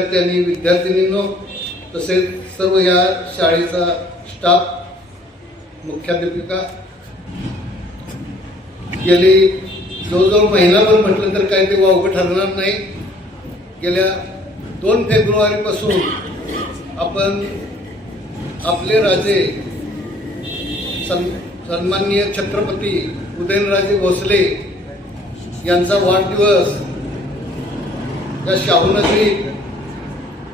विद्यार्थ्यांनी विद्यार्थिनींनो तसेच सर्व या शाळेचा स्टाफ मुख्याध्यापिका गेली जवळजवळ महिनाभर म्हटलं तर काय ते वावगं ठरणार नाही. गेल्या दोन फेब्रुवारीपासून आपण आपले राजे सन सन्माननीय छत्रपती उदयनराजे भोसले यांचा वाढदिवस या शाहूनगरीत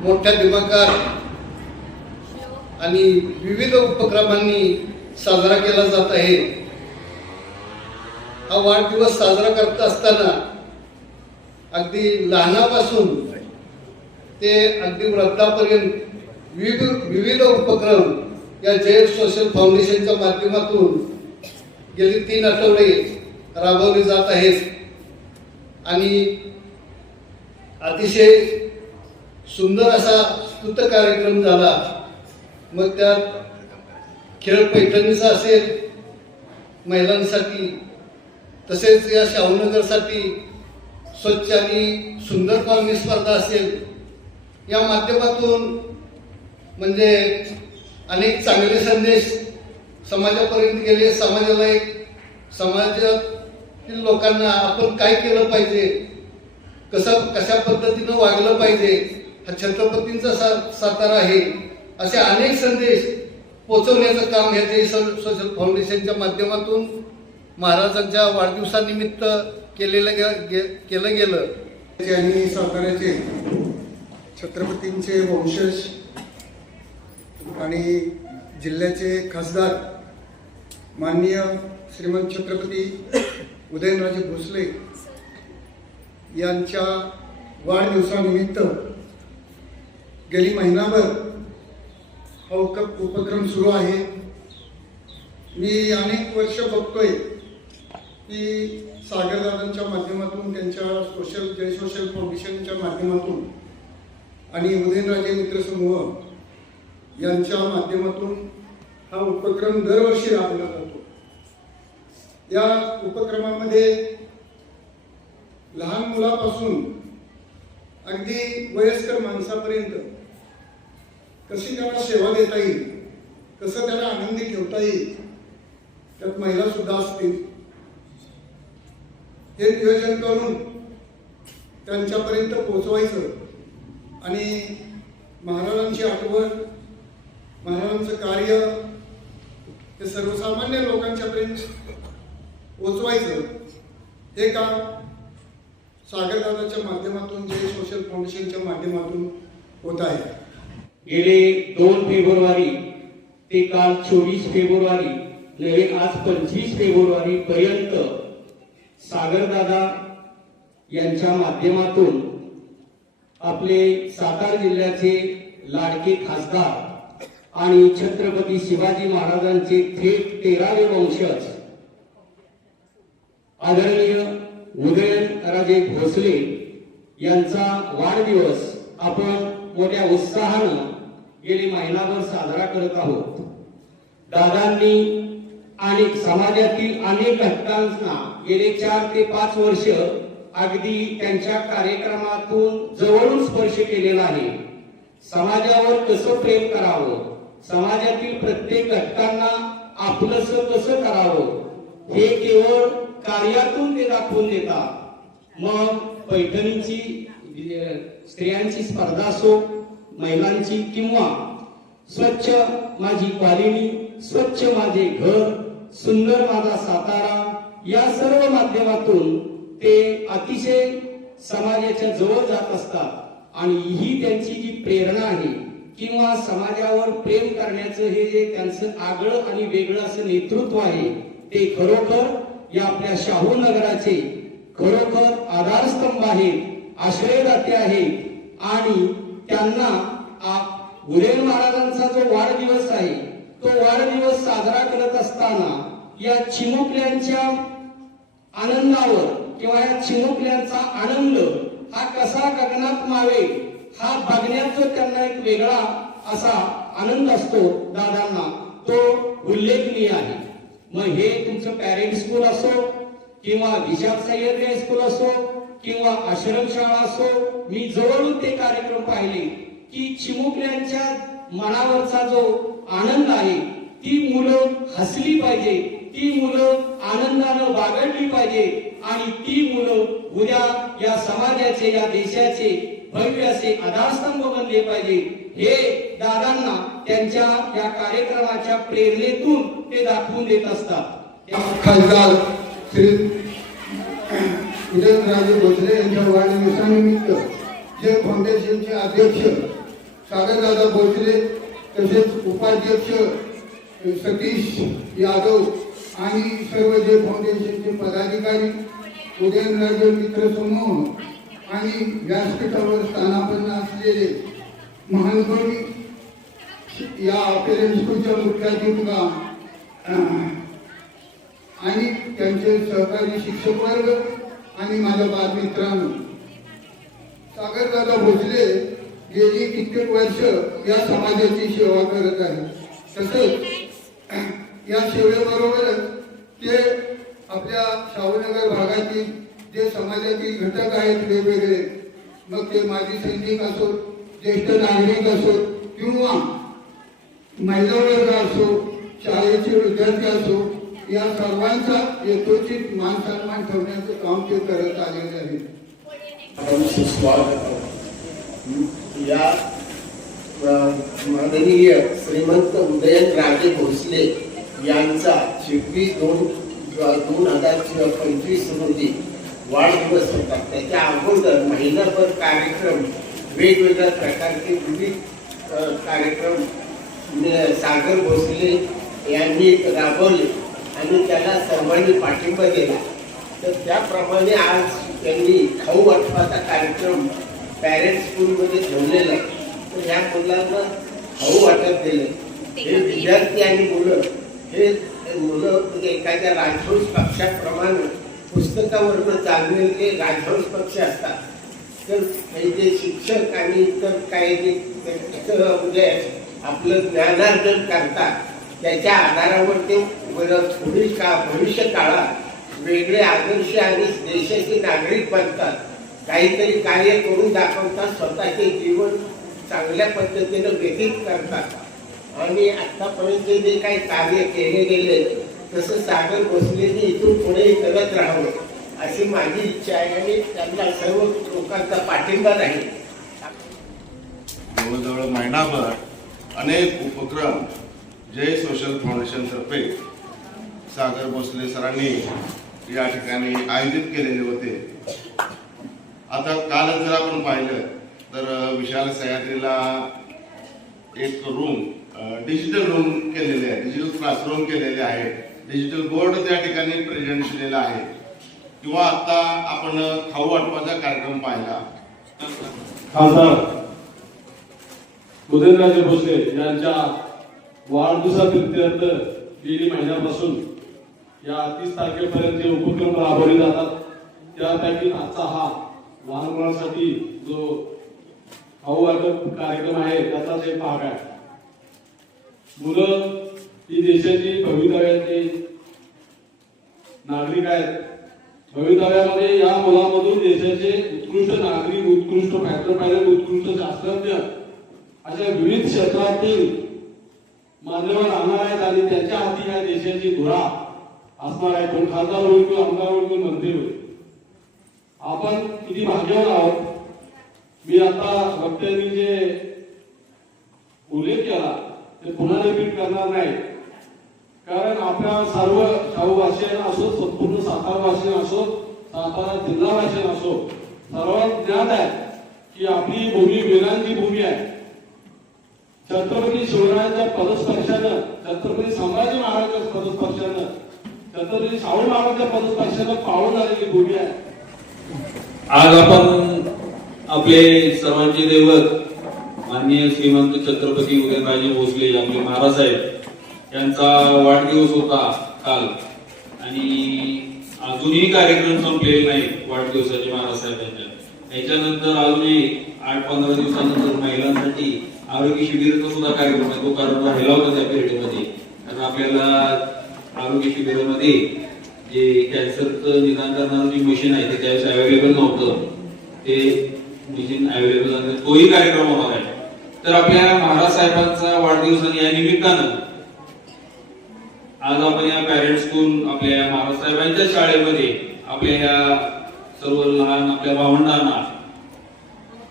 मोठ्या दिमागात आणि विविध उपक्रमांनी साजरा केला जात आहे. हा वाढदिवस साजरा करत असताना अगदी लहानापासून ते अगदी वृद्धापर्यंत विविध विविध उपक्रम या जय सोशल फाउंडेशनच्या माध्यमातून गेली तीन आठवडे राबवले जात आहेत. आणि अतिशय सुंदर असा स्तुत कार्यक्रम झाला. मग त्यात खेळ पैठणीचा असेल महिलांसाठी तसेच या शाहूनगरसाठी स्वच्छ आणि सुंदर कॉलनी स्पर्धा असेल या माध्यमातून म्हणजे अनेक चांगले संदेश समाजापर्यंत गेले. समाजाला एक समाजातील लोकांना आपण काय केलं पाहिजे कसं कशा पद्धतीनं वागलं पाहिजे हा छत्रपतींचा सा सातारा आहे. असे अनेक संदेश पोचवण्याचं काम ह्याचे सोशल फाउंडेशनच्या माध्यमातून महाराजांच्या वाढदिवसानिमित्त केलेलं गे- गे- केलं गेलं. आणि साताऱ्याचे छत्रपतींचे वंशज आणि जिल्ह्याचे खासदार माननीय श्रीमंत छत्रपती उदयनराजे भोसले यांच्या वाढदिवसानिमित्त गेली महिनाभर हा उप- उपक्रम सुरू आहे. मी अनेक वर्ष बघतोय की सागरदादांच्या माध्यमातून त्यांच्या सोशल जय सोशल फाउंडेशनच्या माध्यमातून आणि उदयनराजे मित्र समूह यांच्या माध्यमातून हा उपक्रम दरवर्षी राबवला जातो. या उपक्रमामध्ये लहान मुलापासून अगदी वयस्कर माणसापर्यंत कशी त्यांना सेवा देता येईल? कसं त्यांना आनंदी ठेवता येईल? त्यात महिला सुद्धा असतील. हे नियोजन करून त्यांच्यापर्यंत पोचवायचं आणि महाराजांची आठवण महाराजांचं कार्य हे सर्वसामान्य लोकांच्यापर्यंत पोचवायचं हे काम सागरदादाच्या माध्यमातून जे सोशल फाउंडेशनच्या माध्यमातून होत आहे. गेले दोन फेब्रुवारी ते काल चोवीस फेब्रुवारी नव्हे आज पंचवीस फेब्रुवारी पर्यंत सागरदादा यांच्या माध्यमातून आपले सातारा जिल्ह्याचे लाडके खासदार आणि छत्रपती शिवाजी महाराजांचे थेट तेरावे वंशज आदरणीय उदयनराजे भोसले यांचा वाढदिवस आपण मोठ्या उत्साहानं गेली महिनाभर साजरा करत आहोत. दादांनी आणि समाजातील अनेक घटकांना गेले चार ते पाच वर्ष अगदी त्यांच्या कार्यक्रमातून जवळून स्पर्श केलेला आहे. समाजावर कसं प्रेम करावं? समाजातील प्रत्येक घटकांना आपलंस कसं करावं? हे केवळ कार्यातून ते दाखवून देतात. मग पैठणीची स्त्रियांची स्पर्धा असो महिलांची किंवा स्वच्छ माझी कॉलनी स्वच्छ माझे घर सुंदर माझा सातारा या सर्व माध्यमातून ते अतिशय समाजाच्या जवळ जात असतात. आणि ही त्यांची जी प्रेरणा आहे किंवा समाजावर प्रेम करण्याचं हे जे त्यांचं आगळं आणि वेगळं असं नेतृत्व आहे ते खरोखर या आपल्या शाहू नगराचे खरोखर आधारस्तंभ आहेत आश्रयदाते आहेत. आणि त्यांना आ- उदयन महाराजांचा जो वाढदिवस आहे तो वाढदिवस साजरा करत असताना या चिमुकल्यांच्या आनंदावर किंवा या चिमुकल्यांचा आनंद हा कसा गगनात मावे हा बघण्याचा त्यांना एक वेगळा असा आनंद असतो दादांना तो उल्लेखनीय आहे. मग हे तुमचं पॅरेंट स्कूल असो किंवा विशाल सह्याद्री हायस्कूल असो किंवा आश्रमशाळा असो मी जवळून ते कार्यक्रम पाहिले की चिमुकल्यांच्या मनावरचा जो आनंद आहे ती मुलं हसली पाहिजे ती मुलं आनंदानं बागडली पाहिजे आणि ती मुलं उद्या या समाजाचे या देशाचे भव्य असे आधारस्तंभ बनले पाहिजे. हे दादांना त्यांच्या या कार्यक्रमाच्या प्रेरणेतून ते दाखवून देत असतात. खासदार श्री उदयनराजे भोसले यांच्या वाढदिवसानिमित्त जे फाउंडेशनचे अध्यक्ष सागरदादा भोसले तसेच उपाध्यक्ष सतीश यादव आणि सर्व जे फाउंडेशनचे पदाधिकारी उदयनराजे मित्र समूह आणि व्यासपीठावर स्थानापन्न असलेले महानगरी या पेरेंट स्कूलच्या मुख्याधिका आणि त्यांचे सहकारी शिक्षक वर्ग आणि माझ्या बालमित्रांनो सागरदादा भोसले गेली कित्येक वर्ष या समाजाची सेवा करत आहे तसंच या सेवेबरोबरच ते आपल्या शाहूनगर भागातील जे समाजातील घटक आहेत वेगवेगळे मग ते माजी सैनिक असो ज्येष्ठ नागरिक असो किंवा महिला वर्ग असो शाळेचे विद्यार्थी असो या सर्वांचा यथोचित मान सन्मान ठेवण्याचं काम ते करत आलेले आहे आपण सुस्वागत या माननीय श्रीमंत उदयन राजे भोसले यांचा छब्बीस दोन दोन हजार पंचवीस रोजी वाढदिवस होता. त्याच्या अगोदर महिनाभर कार्यक्रम वेगवेगळ्या प्रकारचे विविध कार्यक्रम सागर भोसले यांनी राबवले. आणि त्याला सर्वांनी पाठिंबा दिला तर त्याप्रमाणे आज त्यांनी खाऊ वाटपाचा कार्यक्रम पॅरेंट स्कूलमध्ये ठेवलेला आहे तर ह्या मुलांना खाऊ वाटप दिले हे विद्यार्थी आणि मुलं हे मुलं म्हणजे एखाद्या राजहंस पक्षाप्रमाणे पुस्तकावरनं चाललेले राजहंस पक्ष असतात तर हे जे शिक्षक आणि इतर काही जे म्हणजे आपलं ज्ञानार्जन करतात त्याच्या आधारावर ते पुढील का भविष्य काळात वेगळे आदर्श आणि देशाचे नागरिक बनतात. काहीतरी कार्य करून दाखवतात. स्वतःचे जीवन चांगल्या पद्धतीनं व्यतीत करतात. आणि आतापर्यंत जे काही कार्य केले गेले तसं सागर भोसलेनी इथून पुढे करत राहावं अशी माझी इच्छा आहे आणि त्यांना सर्व लोकांचा पाठिंबा राहील. जवळजवळ महिनाभर अनेक उपक्रम जय सोशल फाउंडेशनतर्फे सागर भोसले सरांनी या ठिकाणी आयोजित केलेले होते. आता कालच जर आपण पाहिलं तर विशाल सह्याद्रीला एक रूम डिजिटल रूम केलेले आहे. डिजिटल क्लासरूम केलेले आहे. डिजिटल बोर्ड त्या ठिकाणी प्रेझेंट केलेला आहे. किंवा आता आपण खाऊ वाटपाचा कार्यक्रम पाहिला. खासदार उदयनराजे भोसले यांच्या वाढदिवसाप्रित्यर्थ गेली महिन्यापासून. या तीस तारखेपर्यंत जे उपक्रम राबवले जातात त्यापैकी आजचा हा लहान मुलांसाठी जो भाऊवाटप कार्यक्रम आहे त्याचाच एक भाग आहे. मुलं ही देशाची भवितव्याची नागरिक आहेत. भवितव्यामध्ये या मुलामधून देशाचे उत्कृष्ट नागरिक उत्कृष्ट फॅक्टर पायलट उत्कृष्ट शास्त्रज्ञ अशा विविध क्षेत्रातील मान्यवर राहणार आहेत आणि त्यांच्या हाती या देशाची धुरा असणार आहे. कोण खासदार होईल किंवा आमदार होईल किंवा मंत्री होईल. आपण किती भाग्यवान आहोत. मी आता वक्त्यांनी जे उल्लेख केला ते पुन्हा रिपीट करणार नाही. कारण आपल्या सर्व शाहू भाषण असो संपूर्ण सातारा भाषण असो सातारा जिल्हा भाषेन असो सर्वात ज्ञात आहे की आपली भूमी वीरांची भूमी आहे. छत्रपती शिवरायांच्या पदस्पर्शानं छत्रपती संभाजी महाराजांच्या पदस्पर्शानं छत्रपती शाहू महाराजांच्या पदस्पर्शानं पाहून आलेली भूमी आहे. आज आपण आपले सर्वांचे दैवत माननीय श्रीमंत छत्रपती उदयनराजे भोसले आपले महाराजसाहेब यांचा वाढदिवस होता काल. आणि अजूनही कार्यक्रम संपलेले नाही वाढदिवसाचे महाराजसाहेब यांच्या. त्याच्यानंतर अजूनही आठ पंधरा दिवसानंतर महिलांसाठी आरोग्य शिबिराचा सुद्धा कार्यक्रम आहे. तो कार्यक्रम राहिला होता त्या पिरियडमध्ये कारण आपल्याला आरोग्य शिबिरामध्ये जे कॅन्सरचं निदान करणारं जे मशीन आहे ते त्यावेळेस अवेलेबल नव्हतं. ते मशीन अवेलेबल आहे तोही कार्यक्रम होणार आहे. तर आपल्या महाराज साहेबांचा वाढदिवस आणि या निमित्तानं आज आपण या पॅरेंट स्कूल आपल्या महाराज साहेबांच्या शाळेमध्ये आपल्या या सर्व लहान आपल्या भावंडांना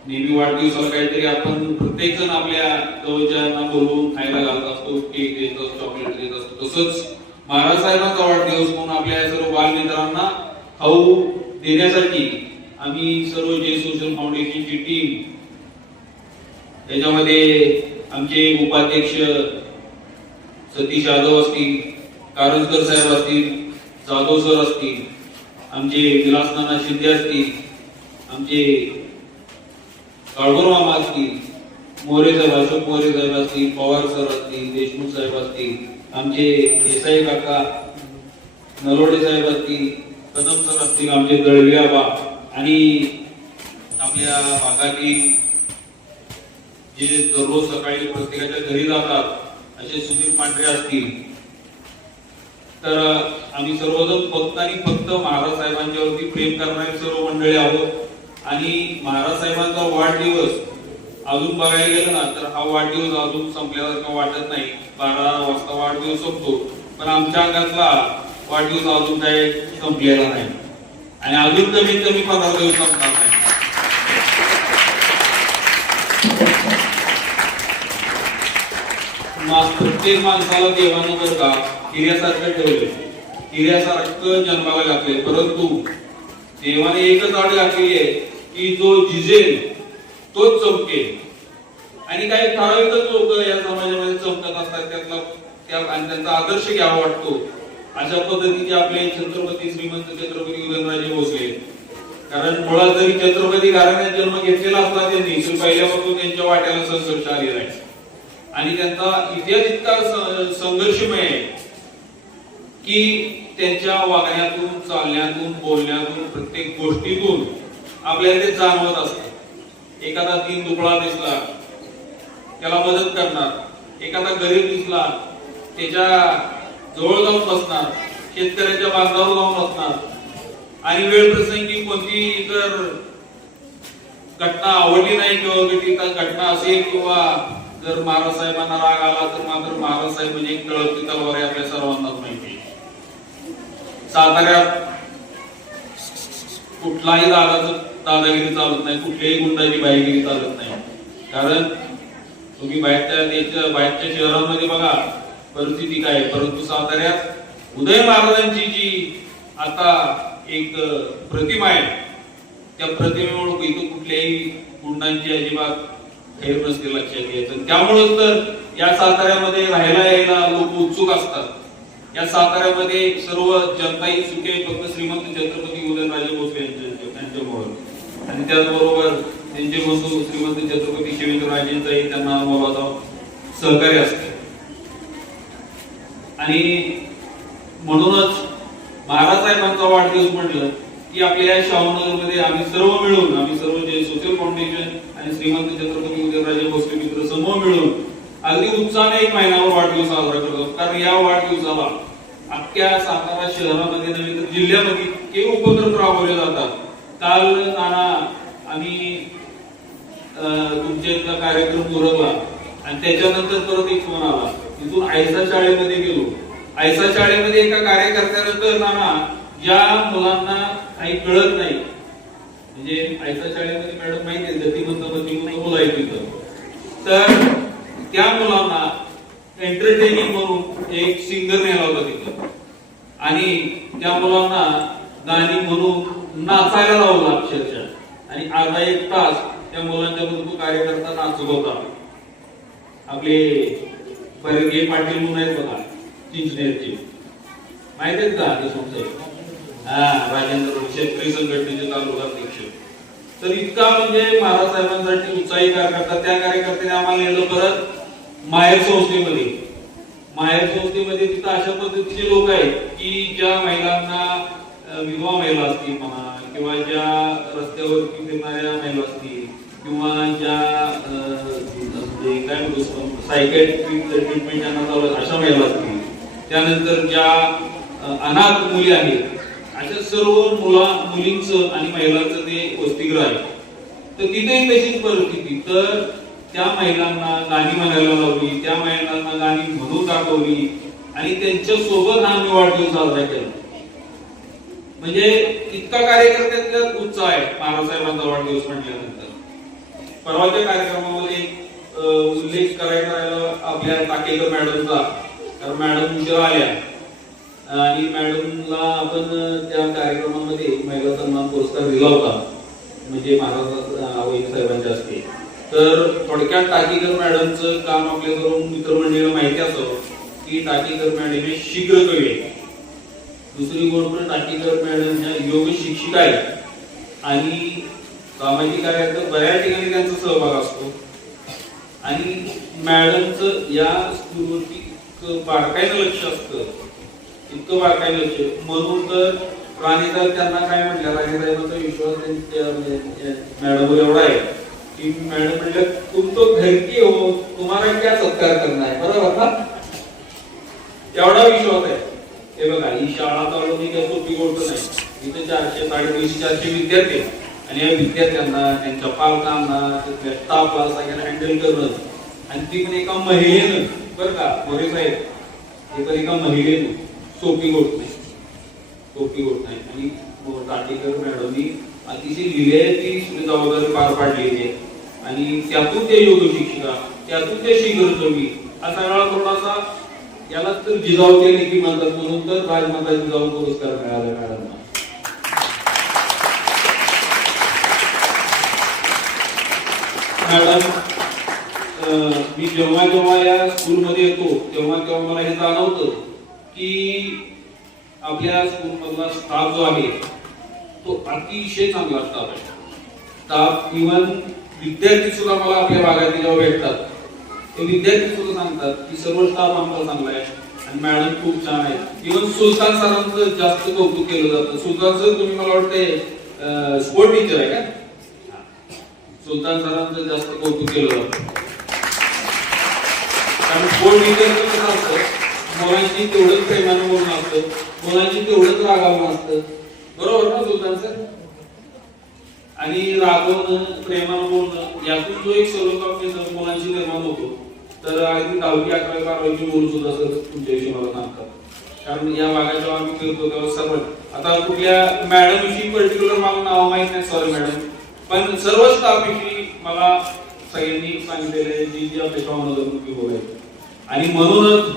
नेहमी वाढदिवसाला काहीतरी आपण प्रत्येक जण आपल्या जवळच्यांना बोलवून खायला घालत असतो केक देत असतो चॉकलेट देत असतो. तसंच महाराज साहेबांचा वाढदिवस म्हणून आपल्या सर्व बालमित्रांना खाऊ देण्यासाठी आम्ही सर्व जे सोशल फाउंडेशनची टीम त्याच्यामध्ये आमचे उपाध्यक्ष सतीश यादव असतील कारंजकर साहेब असतील जाधव सर असतील आमचे विलासनाना शिंदे असतील आमचे काळगोरवा असतील मोरे साहेब अशोक मोरे साहेब असतील पवार सर असतील देशमुख साहेब असतील आमचे देसाई काका नरोडे साहेब असतील कदम सर असतील आमचे दळवी आबा आणि आपल्या भागातील जे दररोज सकाळी प्रत्येकाच्या घरी जातात असे सुधीर पांढरे असतील. तर आम्ही सर्वजण फक्त आणि फक्त महाराज साहेबांच्यावरती प्रेम करणारी सर्व मंडळी आहोत. आणि महाराज साहेबांचा वाढदिवस अजून बघायला गेलं ना तर हा वाढदिवस अजून संपल्यासारखा वाटत नाही. बारा वाजता वाढदिवस संपतो. पण आमच्या अंगातला वाढदिवस अजून काही संपलेला नाही. आणि अजून कमीत कमी पंधरा दिवस संपणार नाही. प्रत्येक माणसाला देवानं जर का हिऱ्यासारखं ठेवले हिऱ्यासारखं जन्माला घातले परंतु देवाने एकच आड घातलेली आहे की जो झिजेल तोच चमकेल. आणि काही ठराविकच लोक या समाजामध्ये चमकत असतात त्यातला त्या आणि त्यांचा आदर्श घ्यावा वाटतो. अशा पद्धतीचे आपले छत्रपती श्रीमंत छत्रपती उदयनराजे भोसले. कारण मुळात जरी छत्रपती घराण्यात जन्म घेतलेला असला त्यांनी तर पहिल्यापासून त्यांच्या वाट्याला संघर्ष आलेला आहे. आणि त्यांचा इतिहास इतका संघर्षमय आहे की त्यांच्या वागण्यातून चालण्यातून बोलण्यातून प्रत्येक गोष्टीतून आपल्याला ते जाणवत असते. एखादा तीन दुबळा दिसला त्याला मदत करणार. एखादा गरीब दिसला त्याच्याजवळ जाऊन बसणार शेतकऱ्याच्या बांधावर जाऊन बसणार. आणि वेळ प्रसंगी कोणती इतर घटना आवडली नाही किंवा घटना असेल किंवा जर महाराज साहेबांना राग आला तर मात्र महाराज साहेब म्हणजे एक तळपती तलवार आहे आपल्या सर्वांनाच माहिती साताऱ्यात कुठलाही दादाचं दादागिरी चालत नाही कुठल्याही गुंडाची बाहेगिरी चालत नाही. कारण तुम्ही बाहेरच्या बाहेरच्या शहरांमध्ये बघा परिस्थिती काय आहे. परंतु साताऱ्यात उदय महाराजांची जी आता एक प्रतिमा आहे त्या प्रतिमेमुळे इथं कुठल्याही गुंडांची अजिबात खैर नसते लक्षात घ्यायचं. त्यामुळेच तर या साताऱ्यामध्ये राहायला यायला लोक उत्सुक असतात. या साताऱ्यामध्ये सर्व जनताही सुखे फक्त श्रीमंत छत्रपती उदयनराजे भोसले यांच्या यांच्यामुळे आणि त्याचबरोबर त्यांचे बंधू श्रीमंत छत्रपती शिवेंद्रराजेंचाही त्यांना मोलाचा सहकार्य असते. आणि म्हणूनच महाराजसाहेबांचा वाढदिवस म्हटलं की आपल्या या आम्ही सर्व मिळून आम्ही सर्व जे सोशल फाउंडेशन आणि श्रीमंत छत्रपती उदयनराजे भोसले मित्र समूह मिळून अगदी उत्साहाने एक महिनाभर वाढदिवस साजरा करतो कारण या वाढदिवसाला अख्ख्या सातारा शहरामध्ये नव्हे तर जिल्ह्यामध्ये हे उपक्रम राबवले जातात. काल नाना आम्ही तुमच्या इथला कार्यक्रम उरवला आणि त्याच्यानंतर परत एक फोन आला. तिथून आयसा शाळेमध्ये गेलो. आयसा शाळेमध्ये एका कार्यकर्त्यानंतर नाना ज्या मुलांना काही कळत नाही म्हणजे आयसा शाळेमध्ये मॅडम माहिती आहे गतिमंत मतिमंत मुलं तिथं. तर त्या मुलांना एंटरटेनिंग म्हणून एक सिंगर नेला होता तिथं. आणि त्या मुलांना गाणी म्हणून नाचायला लावलं अक्षरशः. आणि अर्धा एक तास त्या मुलांच्या बरोबर कार्यकर्ता नाचत होता. आपले परगे पाटील म्हणून आहेत बघा चिंचनेरचे. माहीत आहेत का ते साहेब हा राजेंद्र शेतकरी संघटनेचे तालुका अध्यक्ष. तर इतका म्हणजे महाराज साहेबांसाठी उत्साही कार्यकर्ता त्या कार्यकर्त्याने आम्हाला नेलं परत माहेर संस्थेमध्ये. माहेर संस्थेमध्ये तिथं अशा पद्धतीचे लोक आहेत की ज्या महिलांना विधवा महिला असतील म्हणा किंवा ज्या रस्त्यावरती फिरणाऱ्या महिला असतील किंवा ज्या काय म्हणतो सायकॅट्रिक ट्रीटमेंट ज्यांना चालू अशा महिला असतील. त्यानंतर ज्या अनाथ मुली आहेत अशा सर्व मुला मुलींचं आणि महिलांचं ते वसतिगृह आहे. तर तिथेही तशीच परिस्थिती. तर त्या महिलांना गाणी म्हणायला लावली त्या महिलांना गाणी म्हणून दाखवली आणि त्यांच्यासोबत हा आम्ही वाढदिवस साजरा केला. म्हणजे इतका कार्यकर्त्यातला उच्च आहे महाराजसाहेबांचा वाढदिवस म्हटल्यानंतर. परवाच्या कार्यक्रमामध्ये उल्लेख करायचा आपल्या टाकेकर मॅडमचा. कारण मॅडम उद्या आल्या आणि मॅडमला आपण त्या कार्यक्रमामध्ये महिला सन्मान पुरस्कार दिला होता. म्हणजे महाराज आवई साहेबांच्या असते तर थोडक्यात टाकीकर मॅडमचं काम आपल्या सर्व मित्रमंडळीला माहिती असं की टाकीकर मॅडम हे शीघ्र कवी आहे दुसरी गोष्ट टाकीकर मॅडम ह्या योग शिक्षिका आहेत आणि सामाजिक कार्यात बऱ्याच ठिकाणी त्यांचा सहभाग असतो. आणि मॅडमचं या स्कूलवरती बारकाईनं लक्ष असतं इतकं बारकाईनं लक्ष. म्हणून तर प्राणीदार त्यांना काय म्हटलं राणीसाहेबांचा विश्वास मॅडमवर एवढा आहे की मॅडम म्हटलं तुम तो घर हो तुम्हाला क्या सत्कार करणार आहे बरोबर ना? एवढा विश्वास आहे. हे बघा ही शाळा चालवणी काही सोपी गोष्ट नाही. इथे चारशे साडेतीनशे चारशे विद्यार्थी आहेत. आणि या विद्यार्थ्यांना त्यांच्या पालकांना तिथल्या स्टाफला सगळ्यांना हँडल करणं. आणि ती पण एका महिलेनं. बरं का मोरे साहेब हे पण एका महिलेनं. सोपी गोष्ट नाही. सोपी गोष्ट नाही. आणि टाटेकर मॅडमनी अतिशय लिहिलेली जबाबदारी पार पाडलेली आहे. आणि त्यातून ते योग शिक्षिका त्यातून ते शीघ्र मी. हा सगळा थोडासा याला तर जिजाऊ केले की म्हणतात म्हणून तर राजमाता जिजाऊ पुरस्कार मिळाला मॅडमना मॅडम अं, मी जेव्हा जेव्हा या स्कूलमध्ये येतो तेव्हा तेव्हा मला हे जाणवतं की आपल्या स्कूलमधला स्टाफ जो आहे तो अतिशय चांगला स्टाफ आहे. स्टाफ इव्हन विद्यार्थी सुद्धा मला आपल्या भागात जेव्हा भेटतात ते विद्यार्थी सुद्धा सांगतात की सर्व स्टाफ आमचा चांगला आहे आणि मॅडम खूप छान आहे इव्हन सुलतान सरांचं जास्त कौतुक केलं जातं. सुलतानचं तुम्ही मला वाटते स्पोर्ट टीचर आहे का? सुलतान सरांचं जास्त कौतुक केलं जातं. कारण स्पोर्ट टीचरचं कसं असतं मुलांची तेवढंच प्रेमानं बोलणं असतं मुलांची तेवढंच रागावणं असतं. बरोबर ना सुलतान सर? आणि रागवणं प्रेमानं बोलणं यातून जो एक सर्व मुलांची निर्माण होतो. तर अगदी दहावी अकरावी बारावीची मुलं सुद्धा सर तुमच्या हिशोबाला सांगतात कारण या भागाच्या आम्ही खेळतो तेव्हा सर्व आता कुठल्या मॅडम विषयी पर्टिक्युलर मला नाव माहीत नाही सॉरी मॅडम पण सर्व स्टाफ मला सगळ्यांनी सांगितलेलं आहे जी जी आपल्या शाहूनगरमध्ये बोलायची आणि म्हणूनच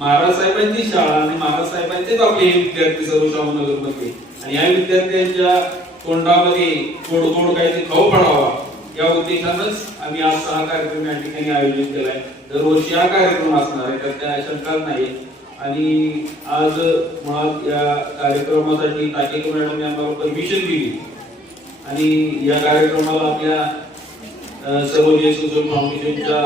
महाराज साहेबांची शाळा आणि महाराज साहेबांचेच आपले हे विद्यार्थी सर्व शाहूनगरमध्ये आणि या विद्यार्थ्यांच्या तोंडामध्ये थोडं थोडं काहीतरी खाऊ पडावा. या उद्देशानंच आम्ही आज हा कार्यक्रम या ठिकाणी आयोजित केलाय. दरवर्षी हा कार्यक्रम असणार आहे त्यात त्या शंकाच नाही आणि आज मुळात या कार्यक्रमासाठी टाकेकर मॅडम यांना परमिशन दिली. आणि या कार्यक्रमाला आपल्या सर्व जे सुजन फाउंडेशनच्या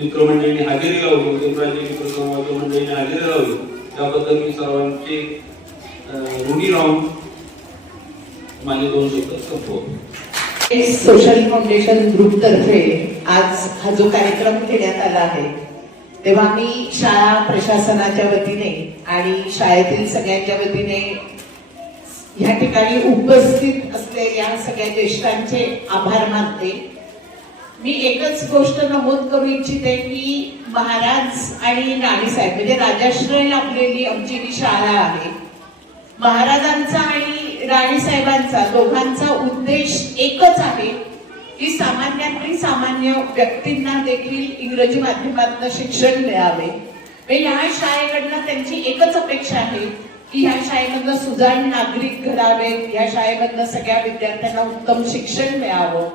मित्रमंडळींनी हजेरी लावली उदयनराजे मित्र संवाद हजेरी लावली. त्याबद्दल मी सर्वांचे ऋणी राहून माझे दोन शब्द संपवतो सोशल फाउंडेशन ग्रुपतर्फे आज हा जो कार्यक्रम घेण्यात आला आहे तेव्हा मी शाळा प्रशासनाच्या वतीने आणि शाळेतील सगळ्यांच्या वतीने या ठिकाणी उपस्थित असलेल्या सगळ्या ज्येष्ठांचे आभार मानते. मी एकच गोष्ट नमूद करू इच्छिते की महाराज आणि नाणीसाहेब म्हणजे राजाश्रय लाभलेली आमची ही शाळा आहे महाराजांचा आणि राणीसाहेबांचा दोघांचा उद्देश एकच आहे की सामान्यातली सामान्य व्यक्तींना देखील इंग्रजी माध्यमातून शिक्षण मिळावे. व ह्या शाळेकडनं त्यांची एकच अपेक्षा आहे की ह्या शाळेमधनं सुजाण नागरिक घडावेत या शाळेमधनं सगळ्या विद्यार्थ्यांना उत्तम शिक्षण मिळावं.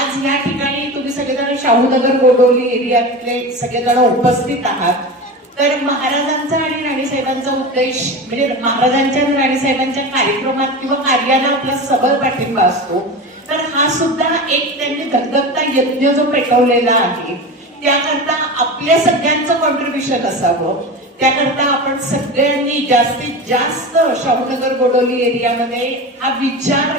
आज या ठिकाणी तुम्ही सगळेजण शाहूनगर गोडोली एरियातले सगळेजण उपस्थित आहात. तर महाराजांचा आणि राणीसाहेबांचा उद्देश म्हणजे महाराजांच्या आणि राणीसाहेबांच्या कार्यक्रमात किंवा कार्याला आपला सबल पाठिंबा असतो. तर हा सुद्धा एक त्यांनी धगधगता यज्ञ जो पेटवलेला आहे त्याकरता आपल्या सगळ्यांचं कॉन्ट्रीब्युशन असावं. त्याकरता आपण सगळ्यांनी जास्तीत जास्त शाहूनगर गोडोली एरियामध्ये हा विचार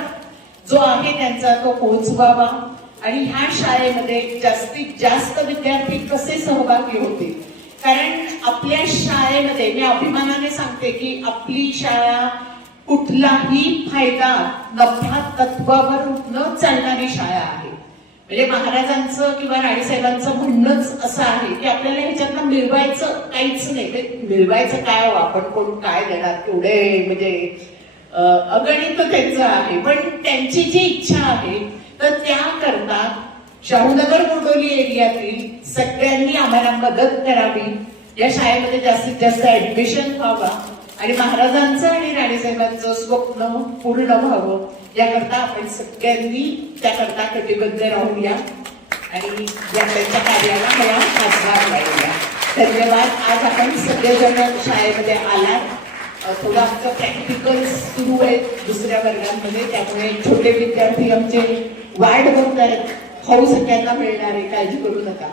जो आहे त्यांचा तो पोहोचवावा. आणि ह्या शाळेमध्ये जास्तीत जास्त विद्यार्थी कसे सहभागी होतील? कारण आपल्या शाळेमध्ये मी अभिमानाने सांगते की आपली शाळा कुठलाही फायदा नफा तत्वावर न चालणारी शाळा आहे. म्हणजे महाराजांचं किंवा राणीसाहेबांचं म्हणणंच असं आहे की आपल्याला ह्याच्यातनं मिळवायचं काहीच नाही. ते मिळवायचं काय हो? आपण कोण काय देणार? केवढे म्हणजे अगणित त्यांचं आहे. पण त्यांची जी इच्छा आहे तर त्याकरता शाहूनगर कोंडोली एरियातील सगळ्यांनी आम्हाला मदत करावी. या शाळेमध्ये जास्तीत जास्त ऍडमिशन व्हावा आणि महाराजांचं आणि राणीसाहेबांचं स्वप्न पूर्ण व्हावं. याकरता आपण सगळ्यांनी त्याकरता कटिबद्ध राहूया. आणि या त्यांच्या कार्याला मला हातभार लावूया. धन्यवाद. आज आपण सगळेजण शाळेमध्ये आलात. थोडं आमचं प्रॅक्टिकल सुरू आहे दुसऱ्या वर्गांमध्ये. त्यामुळे छोटे विद्यार्थी आमचे वाढ होत आहेत खाऊ सगळ्यांना मिळणार आहे काळजी करू नका.